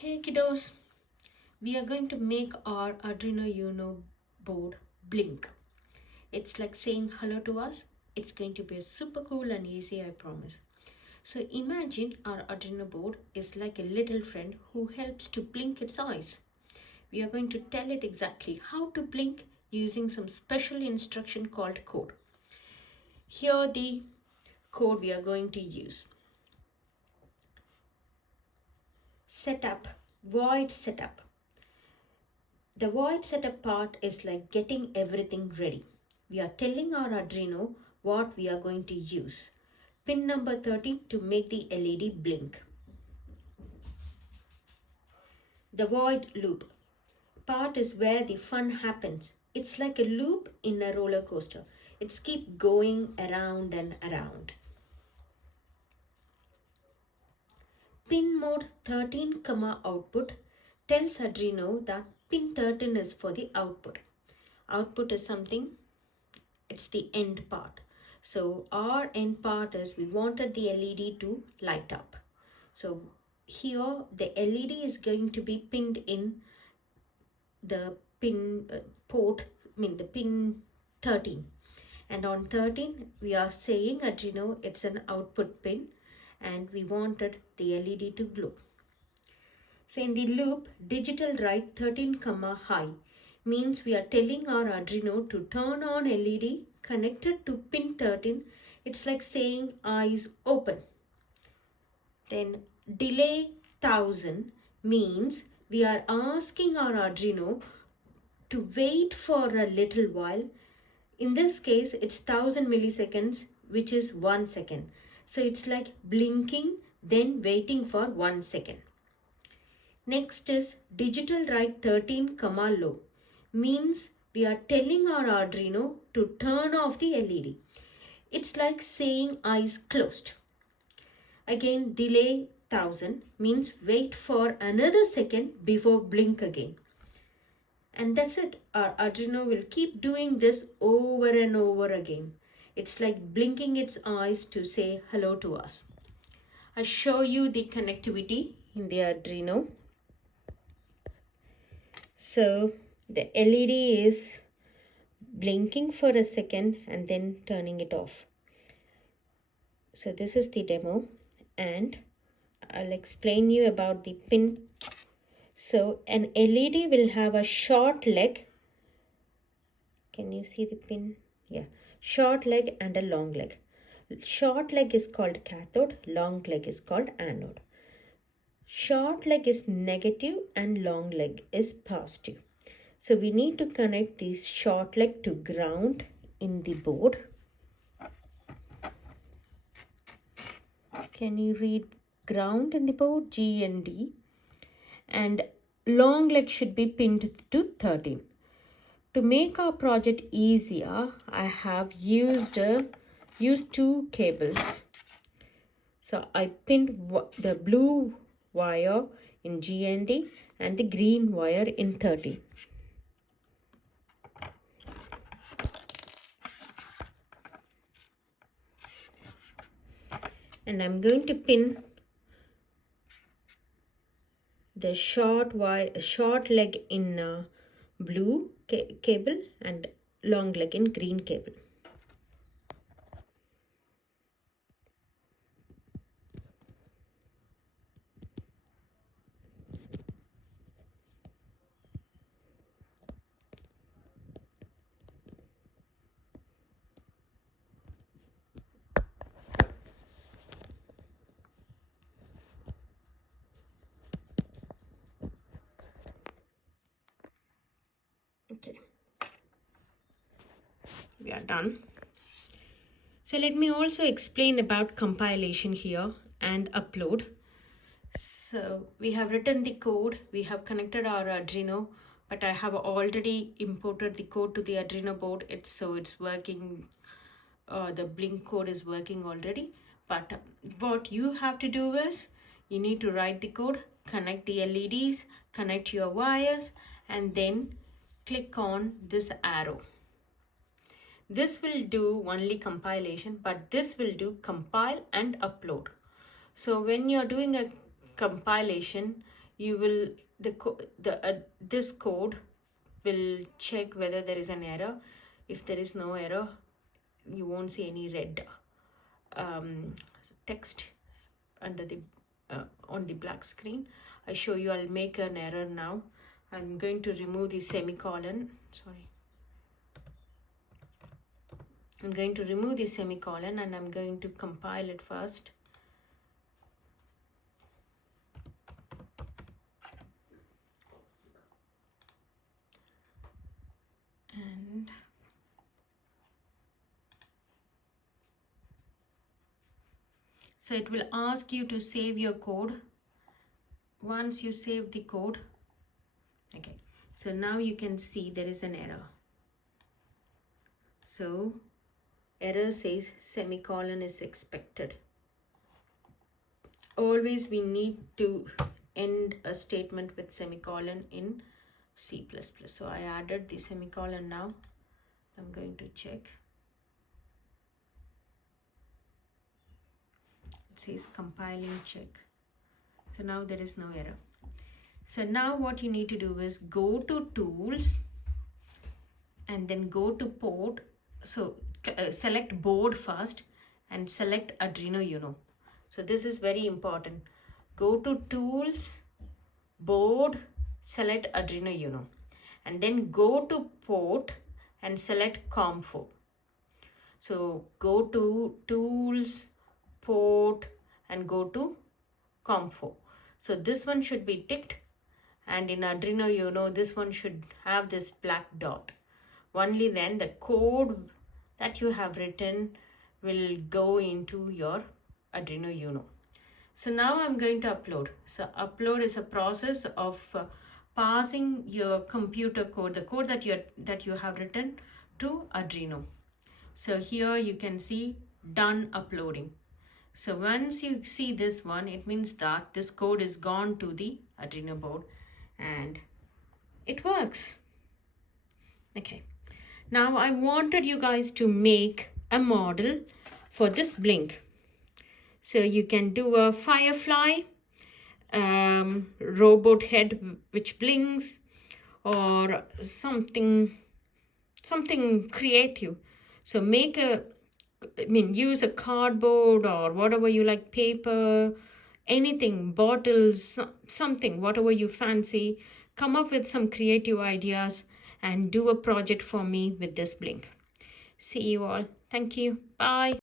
Hey kiddos, we are going to make our Arduino Uno board blink. It's like saying hello to us. It's going to be super cool and easy, I promise. So imagine our Arduino board is like a little friend who helps to blink its eyes. We are going to tell it exactly how to blink using some special instruction called code. Here the code we are going to use. Setup, void setup. The void setup part is like getting everything ready. We are telling our Arduino what we are going to use. Pin number 13 to make the LED blink. The void loop part is where the fun happens. It's like a loop in a roller coaster. It's keep going around and around. Pin mode 13, output tells Arduino that pin 13 is for the output. Output is something, it's the end part. So our end part is we wanted the LED to light up. So here the LED is going to be pinned in the pin port, the pin 13. And on 13 we are saying Arduino it's an output pin and we wanted the LED to glow. So in the loop, digital write 13, high means we are telling our Arduino to turn on LED connected to pin 13. It's like saying eyes open. Then delay 1000 means we are asking our Arduino to wait for a little while. In this case, it's 1000 milliseconds, which is 1 second. So it's like blinking, then waiting for 1 second. Next is digital write 13, low means we are telling our Arduino to turn off the LED. It's like saying eyes closed. Again, delay 1000 means wait for another second before blink again. And that's it. Our Arduino will keep doing this over and over again. It's like blinking its eyes to say hello to us. I show you the connectivity in the Arduino. So the LED is blinking for a second and then turning it off. So this is the demo and I'll explain you about the pin. So an LED will have a short leg. Can you see the pin? Yeah, short leg and a long leg. Short leg is called cathode, long leg is called anode. Short leg is negative and long leg is positive. So we need to connect this short leg to ground in the board. Can you read ground in the board? G and D. And long leg should be pinned to 13. To make our project easier, I have used two cables. So I pinned the blue wire in G and D and the green wire in 13. And I'm going to pin the short leg in blue cable and long leg in green cable. Okay, we are done. So let me also explain about compilation here and upload. So we have written the code, we have connected our Arduino, but I have already imported the code to the Arduino board. It's working. The blink code is working already. But what you have to do is you need to write the code, connect the LEDs, connect your wires, and then click on this arrow. This will do only compilation, but this will do compile and upload. So when you're doing a compilation, you will this code will check whether there is an error. If there is no error, you won't see any red text under the on the black screen. I show you. I'll make an error now. I'm going to remove the semicolon. Sorry. I'm going to remove the semicolon and I'm going to compile it first. And so it will ask you to save your code. Once you save the code, okay, so now you can see there is an error. So error says semicolon is expected. Always we need to end a statement with semicolon in C++. So I added the semicolon now. I'm going to check. It says compiling check. So now there is no error. So now what you need to do is go to tools and then go to port. So select board first and select Arduino Uno. So this is very important. Go to tools, board, select Arduino Uno, and then go to port and select COM4. So go to tools, port, and go to COM4. So this one should be ticked, and in Arduino Uno this one should have this black dot. Only then the code that you have written will go into your Arduino Uno. So now I'm going to upload. So upload is a process of passing your computer code, the code that you have written, to Arduino. So here you can see done uploading. So once you see this one, it means that this code is gone to the Arduino board and it works. Okay. Now I wanted you guys to make a model for this blink. So you can do a firefly, robot head which blinks, or something creative. So use a cardboard or whatever you like, paper, anything, bottles, something, whatever you fancy. Come up with some creative ideas and do a project for me with this blink. See you all. Thank you. Bye.